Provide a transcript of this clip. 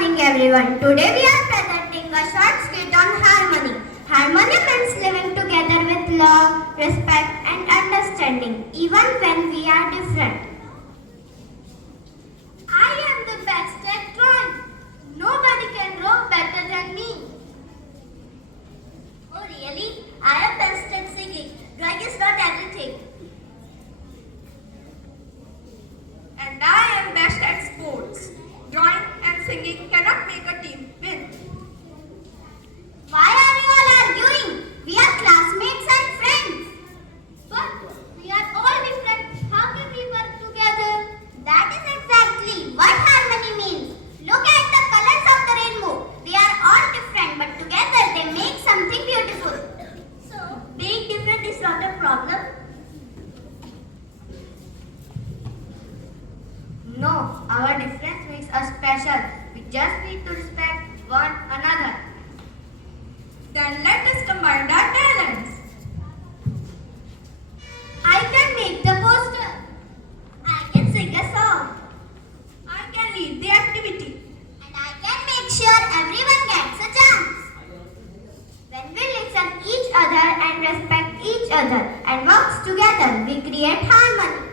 morning everyone. Today we are presenting a short skit on harmony. Harmony means living together with love, respect and understanding even when we are different. I am the best at drawing. Nobody can draw better than me. Oh really? I am best at singing. Drawing is not everything. And I am best at sports. Drawing and singing cannot make a team win. Why are you all arguing? We are classmates and friends. But we are all different. How can we work together? That is exactly what harmony means. Look at the colors of the rainbow. They are all different but together they make something beautiful. So, being different is not a problem. No, our difference makes us special. We just need to respect one another. Then let us combine our talents. I can make the poster. I can sing a song. I can lead the activity. And I can make sure everyone gets a chance. When we listen each other and respect each other and work together, we create harmony.